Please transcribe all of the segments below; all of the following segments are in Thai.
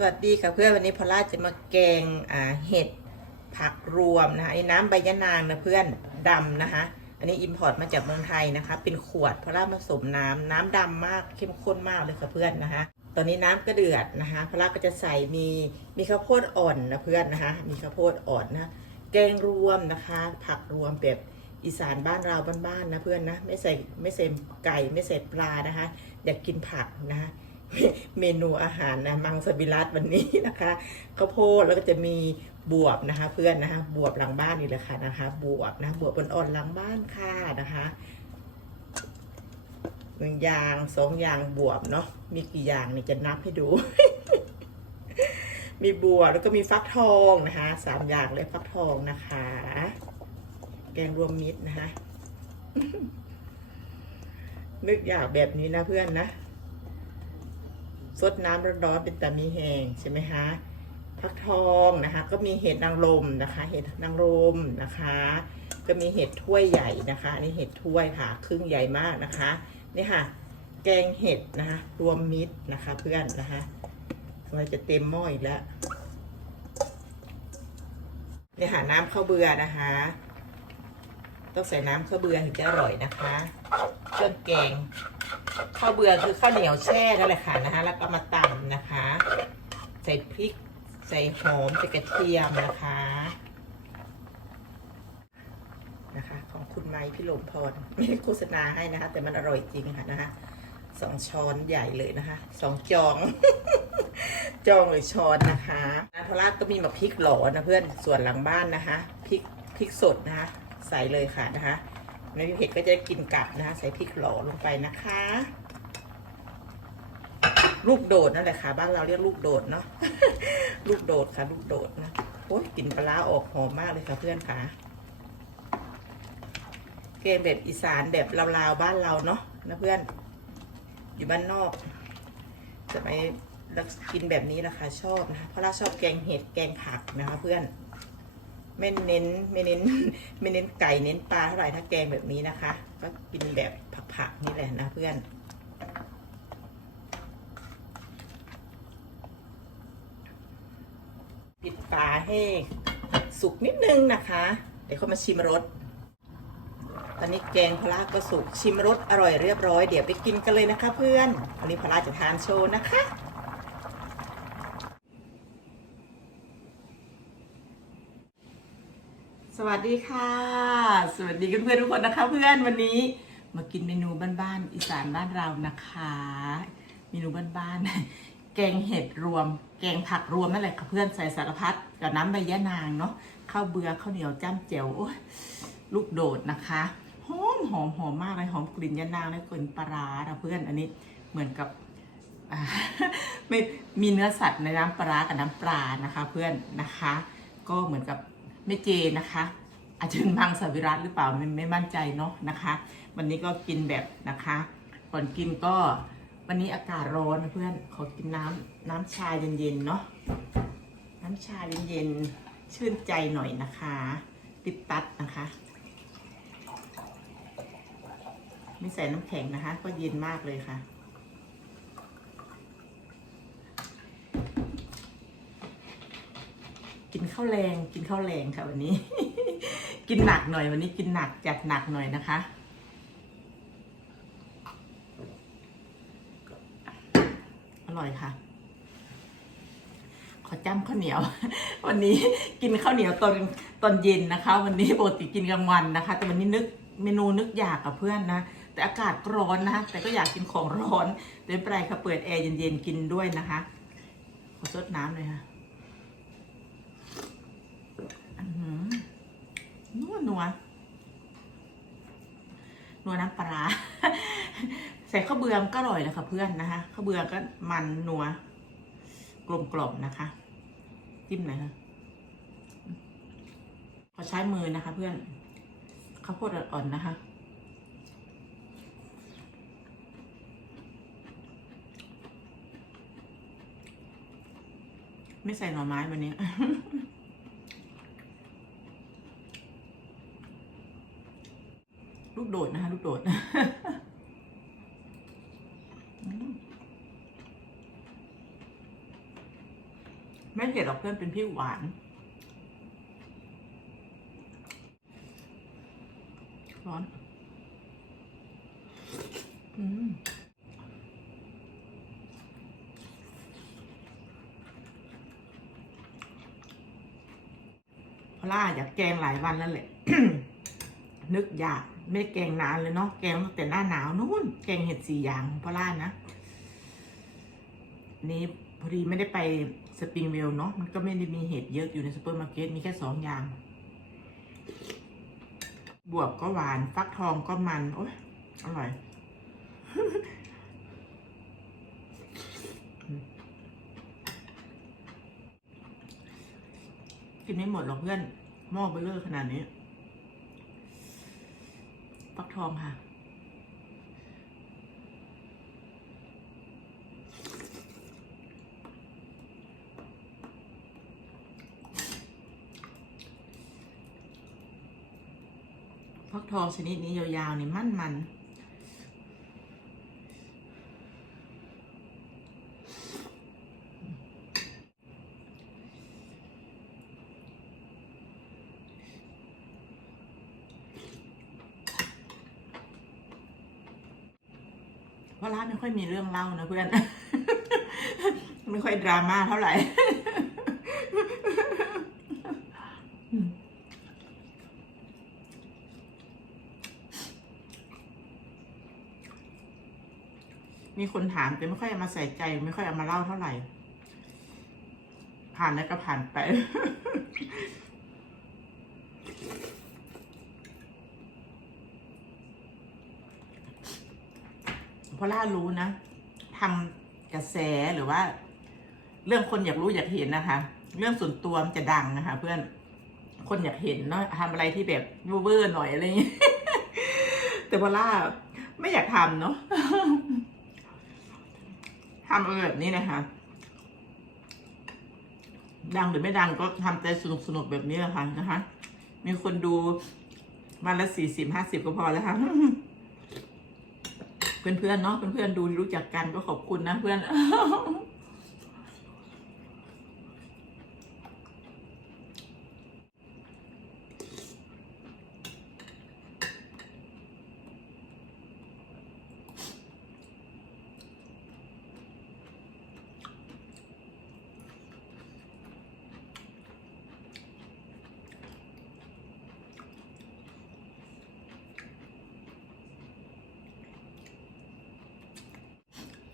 สวัสดีค่ะเพื่อนวันนี้พอล่าจะมาแกงอ่าเห็ดผักรวมนะคะอันนี้น้ำใบยะนางนะเพื่อนดำนะคะ อันนี้อิมพอร์ตมาจากเมืองไทยนะคะ เป็นขวดพอล่าผสมน้ำน้ำดำมากเข้มข้นมากเลยค่ะเพื่อนนะคะ ตอนนี้น้ำก็เดือดนะคะพอล่าก็จะใส่มีมีข้าวโพดอ่อนนะเพื่อนนะคะ มีข้าวโพดอ่อนนะแกงรวมนะคะ ผักรวมแบบอีสานบ้านเราบ้านๆนะเพื่อนนะไม่ใส่ไม่ใส่ไก่ไม่ใส่ปลานะคะ อยากกินผักนะคะ เมนูอาหารนะมังสวิรัตวันนี้นะคะข้าวโพดแล้วก็จะมีบวบนะคะ เพื่อนนะคะบวบหลังบ้านนี่แหละค่ะนะคะ บวบนะบวบอ่อนๆหลังบ้านค่ะนะคะหนึ่งอย่างสองอย่างบวบเนาะมีกี่อย่างนี่จะนับให้ดู มีบวบแล้วก็มีฟักทองนะคะสามอย่างเลยฟักทองนะคะ แกงรวมมิตรนะคะนึกอยากแบบนี้นะเพื่อนนะ ซดน้ำร้อนๆเป็นตามีแหงใช่ไหมคะพักทองนะคะ ก็มีเห็ดนางรมนะคะ เห็ดนางรมนะคะ ก็มีเห็ดถ้วยใหญ่นะคะนี่เห็ดถ้วยค่ะ ครึ่งใหญ่มากนะคะนี่ค่ะ แกงเห็ดนะคะรวมมิตรนะคะ เพื่อนนะคะเราจะเต็มหม้ออีกแล้วนี่ค่ะน้ำข้าวเบื่อนะคะ ต้องใส่น้ำข้าวเบื่อถึงจะอร่อยนะคะเครื่องแกง ข้าวเบื่อคือข้าวเหนียวแช่นั่นแหละค่ะนะคะแล้วก็มาตำนะคะ ใส่พริก ใส่หอมใส่กระเทียมนะคะนะคะ ของคุณไม้พี่หลมพรไม่ได้โฆษณาให้นะคะ แต่มันอร่อยจริงค่ะนะคะสองช้อนใหญ่เลยนะคะสองจอง จองหรือช้อนนะคะนะทราก็มีมาพริกหลอนะเพื่อนส่วนหลังบ้านนะคะพริกพริกสดนะคะ ใส่เลยค่ะนะคะ ไม่มีเผ็ดก็จะกินกัดนะคะใส่พริกหล่อลงไปนะคะ ลูกโดดนั่นแหละค่ะ บ้านเราเรียกลูกโดดเนาะลูกโดดค่ะ ลูกโดดนะโอ้ยกลิ่นปลาร้าออกหอมมากเลยค่ะเพื่อนค่ะเกมแบบอีสานแบบลาวๆบ้านเราเนาะนะเพื่อน อยู่บ้านนอกจะไปกินแบบนี้นะคะชอบนะเพราะเราชอบแกงเห็ดแกงผักนะคะเพื่อน ไม่เน้นไม่เน้นไม่เน้นไก่เน้นปลาเท่าไหร่ถ้าแกงแบบนี้นะคะ ก็กินแบบผักๆนี่แหละนะเพื่อนปิดฝาให้สุกนิดนึงนะคะ เดี๋ยวเขามาชิมรสตอนนี้แกงพลาก็สุกชิมรสอร่อยเรียบร้อยเดี๋ยวไปกินกันเลยนะคะ เพื่อนวันนี้พลาจะทานโชว์นะคะ สวัสดีค่ะ สวัสดีเพื่อนๆทุกคนนะคะ เพื่อนวันนี้มากินเมนูบ้านๆอีสานบ้านเรานะคะ เมนูบ้านๆแกงเห็ดรวม แกงผักรวมนั่นแหละค่ะเพื่อนใส่สารพัดกับน้ำใบยะนางเนาะข้าวเบือข้าวเหนียวจ้ำเจียวโอ้ยลูกโดดนะคะหอมหอมหอมมากเลยหอมกลิ่นยะนางและกลิ่นปลาร้านะเพื่อนอันนี้เหมือนกับไม่มีเนื้อสัตว์ในน้ำปลาร้ากับน้ำปลานะคะ เพื่อนนะคะ ก็เหมือนกับ ไม่เจนะคะอาจจะมังสวิรัตหรือเปล่าไม่ไม่มั่นใจเนาะนะคะ วันนี้ก็กินแบบนะคะ ก่อนกินก็วันนี้อากาศร้อนนะเพื่อนขอกินน้ำน้ำชาเย็นๆเนาะน้ำชาเย็นๆชื่นใจหน่อยนะคะ ติดตัดนะคะ ไม่ใส่น้ำแข็งนะคะ ก็เย็นมากเลยค่ะ กินข้าวแรงกินข้าวแรงค่ะวันนี้ กินหนักหน่อยวันนี้กินหนักจัดหนักหน่อยนะคะ อร่อยค่ะ ขอจ้ำข้าวเหนียว วันนี้กินข้าวเหนียวตอนตอนเย็นนะคะ วันนี้ปกติกินกลางวันนะคะ แต่วันนี้นึกเมนูนึกอยากกับเพื่อนนะแต่อากาศร้อนนะแต่ก็อยากกินของร้อนเดี๋ยวไม่เป็นไรค่ะเปิดแอร์เย็นๆกินด้วยนะคะ ขอซดน้ำเลยค่ะ อื้อหือ นัวนัวนัวน้ำปลา ใส่ข้าวเบือมก็อร่อยเลยค่ะเพื่อนนะคะข้าวเบือก็มันนัว กลมกล่อมนะคะ จิ้มหน่อยค่ะขอใช้มือนะคะ เพื่อนข้าวโพดอ่อนๆนะคะไม่ใส่หน่อไม้วันนี้ ลูกโดดนะคะลูกโดดอืมเพื่อนเป็นพริกหวาน ร้อนอืมพล่าอยากแกงหลายวันแล้วแหละ นึกอยาก ไม่แกงนานเลยเนาะแกงตั้งแต่หน้าหนาวนู่นแกงเห็ดสี่อย่างขอล่านะนี่พอดีไม่ได้ไปสปริงเวลเนาะมันก็ไม่ได้มีเห็ดเยอะอยู่ในซูเปอร์มาร์เก็ตมีแค่สองอย่าง บวบก็หวานฟักทองก็มันโอ้ยอร่อยกินไม่หมดหรอกเพื่อนหม้อเบลเลอร์ขนาดนี้ ฟักทองค่ะ ฟักทองชนิดนี้ยาวๆนี่มันมันมนไม่ ค่อยมีเรื่องเล่านะเพื่อน ไม่ค่อยดราม่าเท่าไหร่มีคนถามแต่ไม่ค่อยเอามาใส่ใจ ไม่ค่อยเอามาเล่าเท่าไหร่ ผ่านแล้วก็ผ่านไป เพราะล่ารู้นะทำกระแสหรือว่า เรื่องคนอยากรู้อยากเห็นนะคะ เรื่องส่วนตัวมันจะดังนะคะ เพื่อนคนอยากเห็นเนาะทำอะไรที่แบบเวอร์หน่อยอะไรอย่างเงี้แต่พอล่าไม่อยากทำเนาะทำอะไรแบบนี้นะคะ ดังหรือไม่ดังก็ทำแต่สนุกสนุกๆแบบนี้แหละค่ะนะคะ มีคนดูวันละสี่สิบห้าสิบก็พอแล้วค่ะ เพื่อนๆเนาะเพื่อนๆดูรู้จักกันก็ขอบคุณนะเพื่อน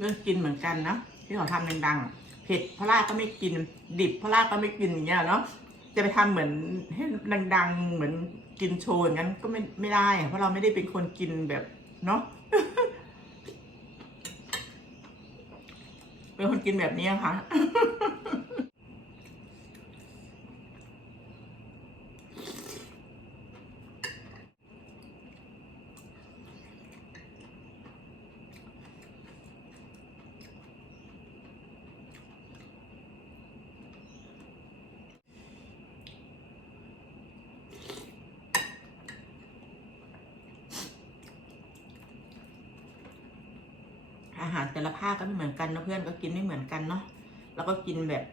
เลือกกินเหมือนกันนะที่เขาทำดังๆเผ็ดพระราก็ไม่กิน ดิบพระราก็ไม่กินอย่างเงี้ยเนาะจะไปทำเหมือนให้ดังๆเหมือนกินโชว์อย่างนั้นก็ไม่ไม่ได้ เพราะเราไม่ได้เป็นคนกินแบบเนาะเป็นคนกินแบบนี้ค่ะ อาหารแต่ละภาคก็ไม่เหมือนกันนะเพื่อนก็กินไม่เหมือนกันเนาะแล้วก็กินแบบ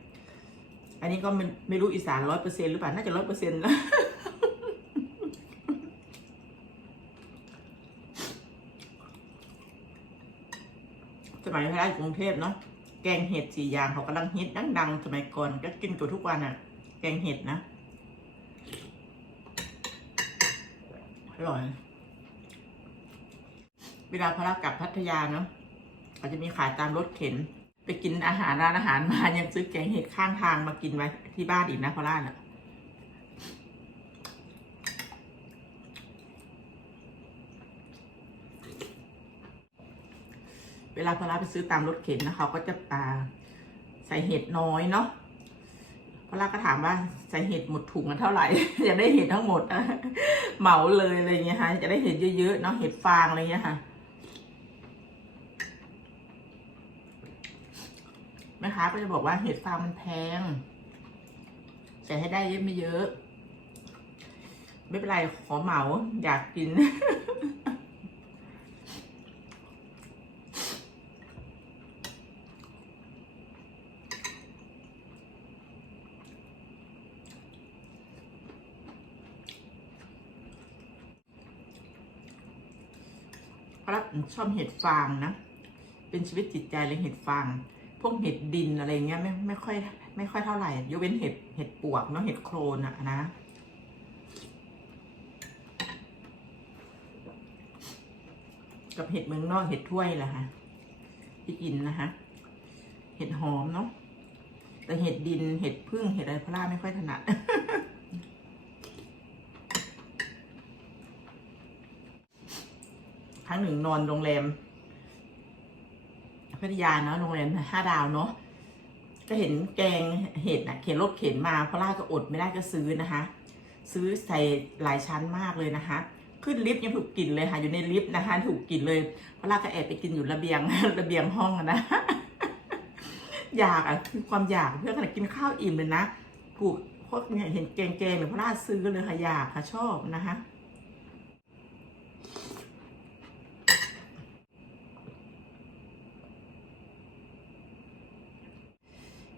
อันนี้ก็ไม่ไม่รู้อีสานร้อยเปอร์เซ็นหรือเปล่าน่าจะร้อยเปอร์เซ็นต์แล้วสมัยพระราชกรุงเทพเนาะแกงเห็ดสี่อย่างเขากำลังฮิตดังๆสมัยก่อนก็กินกันทุกวันอะแกงเห็ดนะอร่อย เวลาพระกลับพัทยาเนาะ เขาจะมีขายตามรถเข็น ไปกินอาหารร้านอาหารมายังซื้อแกงเห็ดข้างทางมากินไว้ที่บ้านอีกนะพราน่ะเวลาพระไปซื้อตามรถเข็นนะเขาก็จะอ่าใส่เห็ดน้อยเนาะพระก็ถามว่าใส่เห็ดหมดถุงกันเท่าไหร่ อยากได้เห็ดทั้งหมดเหมาเลยอะไรเงี้ยค่ะจะได้เห็ดเยอะๆเนาะเห็ดฟางอะไรเงี้ยค่ะ แม่ค้าก็จะบอกว่าเห็ดฟางมันแพง แต่ให้ได้เยอะไม่เยอะ ไม่เป็นไรขอเหมาอยากกิน ชอบเห็ดฟางนะ เป็นชีวิตจิตใจเลยเห็ดฟาง พวกเห็ดดินอะไรเงี้ยไม่ไม่ค่อย ไม่ค่อยเท่าไหร่ยกเว้นเห็ดเห็ดปวกเนาะเห็ดโครนอะนะกับเห็ดเมืองนอกเห็ดถ้วยแหละค่ะที่กินนะคะเห็ดหอมเนาะแต่เห็ดดินเห็ดพึ่งเห็ดอะไรพล่าไม่ค่อยถนัดครั้งหนึ่งนอนโรงแรม พัทยาเนาะโรงแรมห้าดาวเนาะก็เห็นแกงเห็ดนะเข็นรถเข็นมาพล่าก็อดไม่ได้ก็ซื้อนะคะ ซื้อใส่หลายชั้นมากเลยนะคะ ขึ้นลิฟต์ยังถูกกลิ่นเลยค่ะอยู่ในลิฟต์นะคะ ถูกกลิ่นเลยพล่าก็แอบไปกินอยู่ระเบียงระเบียงห้องนะอยากอะคือความอยากเพื่อนขนาดกินข้าวอิ่มเลยนะถูกพวกเนี่ยเห็นแกงแกงเนี่ยพระราชซื้อเลยค่ะอยากค่ะชอบนะคะ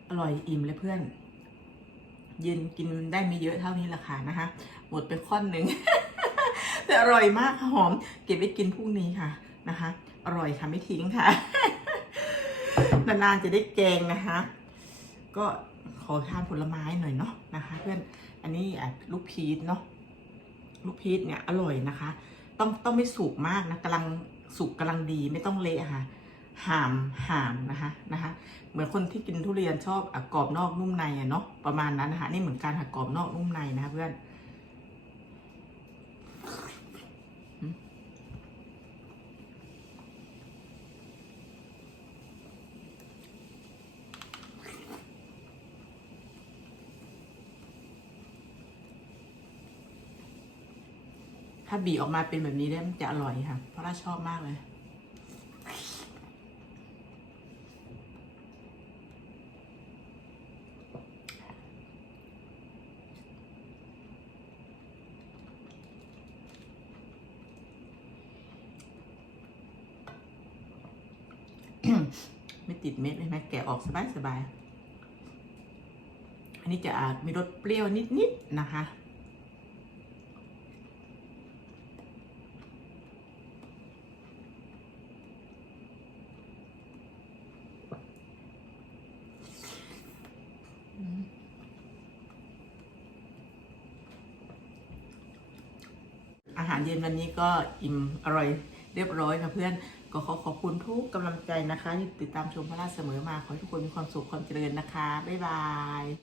อร่อยอิ่มเลยเพื่อนเย็นกินได้ไม่เยอะเท่านี้แหละค่ะนะคะ หมดไปค่อนหนึ่งแต่อร่อยมากหอม เก็บไว้กินพรุ่งนี้ค่ะนะคะ อร่อยค่ะไม่ทิ้งค่ะนานๆจะได้แกงนะคะ ก็ขอทานผลไม้หน่อยเนาะนะคะ เพื่อนอันนี้อะลูกพีชเนาะลูกพีชเนี่ยอร่อยนะคะ ต้องต้องไม่สุกมากนะกำลังสุกกำลังดีไม่ต้องเละค่ะ หามหามนะคะนะคะเหมือนคนที่กินทุเรียนชอบอกรอบนอกนุ่มในอะเนาะประมาณนั้นนะคะนี่เหมือนการหักกรอบนอกนุ่มในนะคะเพื่อนถ้าบีออกมาเป็นแบบนี้ได้มันจะอร่อยค่ะ เพราะเราชอบมากเลย ไม่ติดเม็ดเลยนะแกะออกสบายสบายๆอันนี้จะอาจมีรสเปรี้ยวนิดๆนะคะ อาหารเย็นวันนี้ก็อิ่มอร่อยเรียบร้อยค่ะเพื่อน ก็ขอขอบคุณทุกกำลังใจนะคะที่ติดตามชมพระราชเสมอมา ขอให้ทุกคนมีความสุขความเจริญนะคะ บ๊ายบาย